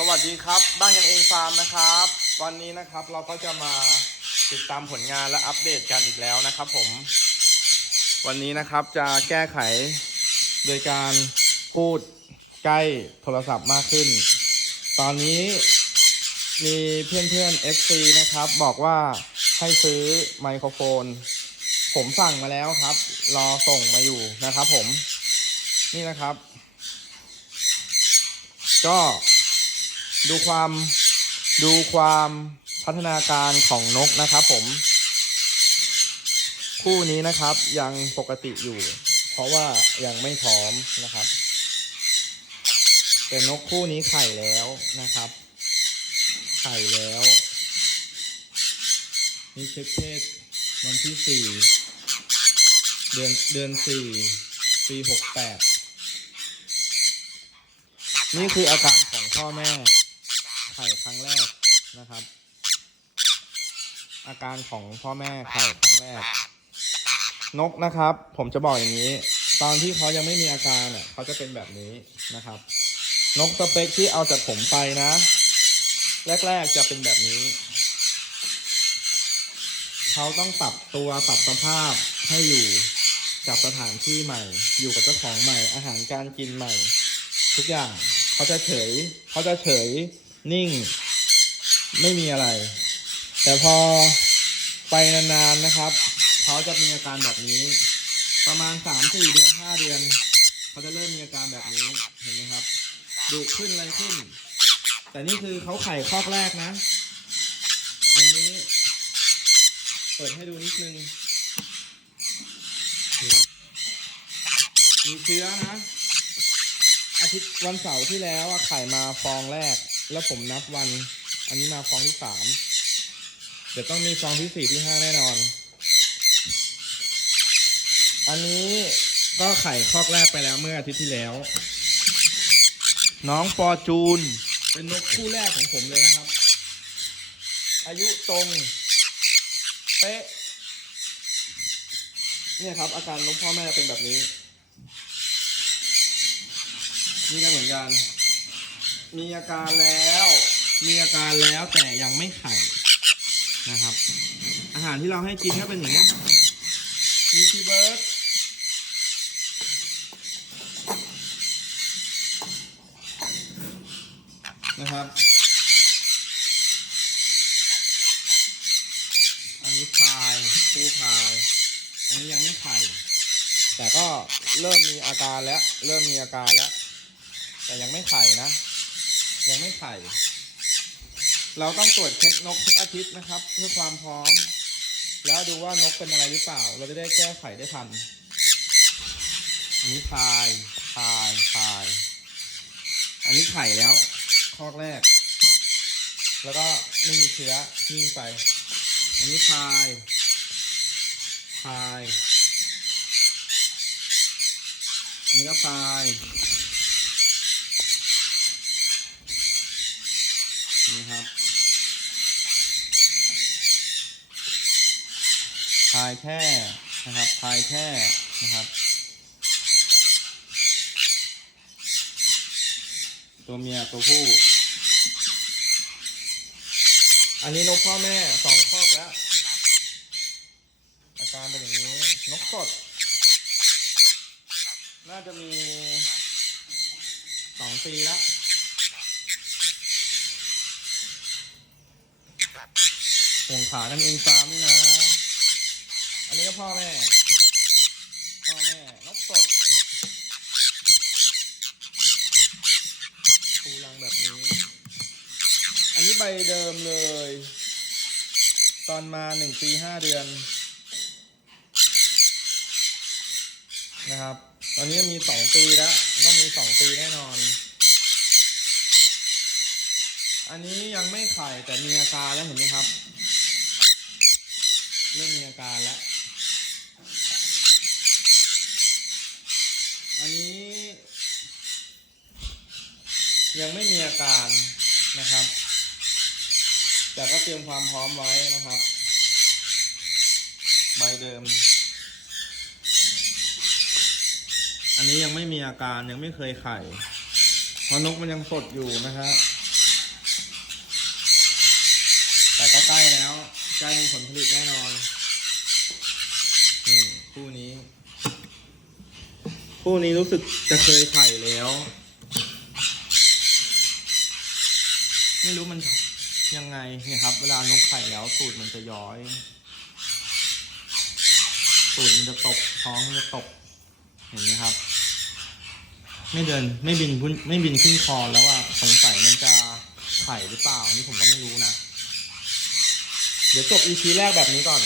สวัสดีครับ บ้านกันเองฟาร์มนะครับ วันนี้นะครับเราก็จะมาติดตามผลงานและอัปเดตกันอีกแล้วนะครับผม วันนี้นะครับจะแก้ไขโดยการพูดใกล้โทรศัพท์มากขึ้น ตอนนี้มีเพื่อนๆ FC นะครับ บอกว่าให้ซื้อไมโครโฟน ผมสั่งมาแล้วครับ รอส่งมาอยู่นะครับผม นี่นะครับ ก็ ดูความดูความพัฒนาการของนกนะครับผม คู่นี้นะครับยังปกติอยู่ เพราะว่ายังไม่พร้อมนะครับ แต่นกคู่นี้ไข่แล้วนะครับ ไข่แล้วนี่เช็คเพศวันที่สี่เดือนเดือนสี่ปีหกแปดนี่คืออาการของพ่อแม่ ไข่ครั้งแรกนะครับ อาการของพ่อแม่ไข่ครั้งแรก นกนะครับ ผมจะบอกอย่างนี้ ตอนที่เขายังไม่มีอาการอะเขาจะเป็นแบบนี้นะครับ นกสเปคที่เอาจากผมไปนะ แรก ๆจะเป็นแบบนี้ เขาต้องปรับตัวปรับสภาพให้อยู่กับสถานที่ใหม่ อยู่กับเจ้าของใหม่ อาหารการกินใหม่ ทุกอย่าง เขาจะเฉย เขาจะเฉย นิ่ง ไม่มีอะไร แต่พอไปนานๆนะครับ เขาจะมีอาการแบบนี้ ประมาณสามสี่เดือนห้าเดือน เขาจะเริ่มมีอาการแบบนี้เห็นไหมครับดุขึ้นอะไรขึ้น แต่นี่คือเขาไข่คอกแรกนะอันนี้ เปิดให้ดูนิดนึงมีเชื้อนะ อาทิตย์วันเสาร์ที่แล้วอะไข่มาฟองแรก แล้วผมนับวัน อันนี้มาฟองที่สามเดี๋ยวต้องมีฟองที่สี่ที่ห้าแน่นอน อันนี้ก็ไข่คอกแรกไปแล้วเมื่ออาทิตย์ที่แล้ว น้องฟอจูน เป็นนกคู่แรกของผมเลยนะครับ อายุตรง เป๊ะ เนี่ยครับ อาการนกพ่อแม่เป็นแบบนี้ นี่ก็เหมือนกัน มีอาการแล้ว มีอาการแล้วแต่ยังไม่ไข่นะครับ อาหารที่เราให้กินก็เป็นอย่างนี้ครับมีชีเบิร์ดนะครับอันนี้พายคู่พาย อันนี้ยังไม่ไข่แต่ก็เริ่มมีอาการแล้ว เริ่มมีอาการแล้ว แต่ยังไม่ไข่นะ ยังไม่ไข่เราต้องตรวจเช็คนกทุกอาทิตย์นะครับ เพื่อความพร้อม แล้วดูว่านกเป็นอะไรหรือเปล่า เราจะได้แก้ไขได้ทัน อันนี้พายพายพาย อันนี้ไข่แล้วคอกแรก แล้วก็ไม่มีเชื้อนิ่งไป อันนี้พายพายอันนี้ก็พาย นี้ครับพายแท่นะครับพายแท่นะครับ ตัวเมียตัวผู้ อันนี้นกพ่อแม่สองครอกแล้ว อาการเป็นอย่างนี้ นกสด น่าจะมีสองปีแล้ว ห่วงขากันเองฟาร์มนี่นะ อันนี้ก็พ่อแม่ พ่อแม่นกสดปูรังแบบนี้ อันนี้ใบเดิมเลย ตอนมาหนึ่งปีห้าเดือน นะครับ ตอนนี้มีสองปีแล้ว ต้องมีสองปีแน่นอน อันนี้ยังไม่ไข่แต่มีอาการแล้วเห็นไหมครับ เริ่มมีอาการแล้ว อันนี้ ยังไม่มีอาการนะครับ แต่ก็เตรียมความพร้อมไว้นะครับ ใบเดิม อันนี้ยังไม่มีอาการยังไม่เคยไข่เพราะนกมันยังสดอยู่นะครับ แต่ก็ใกล้แล้วใกล้มีผลผลิตแน่นอนนี่คู่นี้ คู่นี้รู้สึกจะเคยไข่แล้ว ไม่รู้มันยังไงเนี่ยครับ เวลานกไข่แล้วตูดมันจะย้อย ตูดมันจะตกท้องมันจะตกเห็นไหมครับ ไม่เดินไม่บินไม่บินขึ้นคอแล้วว่าสงสัยมันจะไข่หรือเปล่า นี่ผมก็ไม่รู้นะ เดี๋ยวจบ EP แรกแบบนี้ก่อน